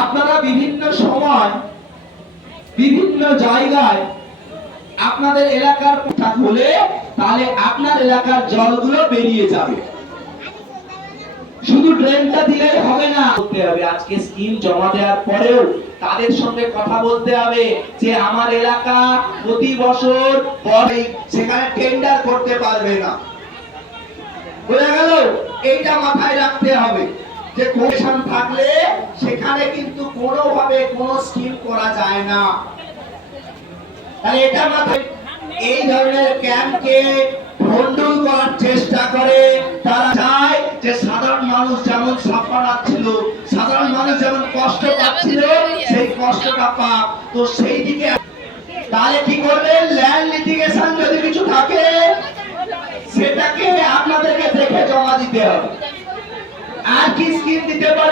আপনারা বিভিন্ন সময়, বিভিন্ন জায়গায় আপনাদের এলাকার কথা হলে তাহলে আপনার এলাকার জলগুলো বেরিয়ে যাবে। শুধু ড্রেনটা দিলেই হবে না। বলতে হবে, আজকে স্কিম জমা দেওয়ার পরেও তাদের সঙ্গে কথা বলতে হবে যে আমার এলাকা প্রতি বছর পরে সেখানে টেন্ডার করতে পারবে না। বোঝা গেল? এইটা মাথায় রাখতে হবে। যে কমিশন থাকলে সেখানে কিন্তু কোনোভাবে কোনো স্কিম করা যায় না। তাহলে এটা মাথায় এই ধরনের ক্যাম্পকে ভণ্ডুল করার চেষ্টা করে। তারা চায় যে সাধারণ মানুষ যেমন সাধারণ মানুষ যেমন কষ্ট পাচ্ছিল, সেই কষ্টটা পাক। তো সেই দিকে তাহলে কি ল্যান্ড লিটিগেশন যদি কিছু থাকে, সেটাকে আপনাদেরকে দেখে জমা দিতে হবে। আর কি স্কিম দিতে পারেন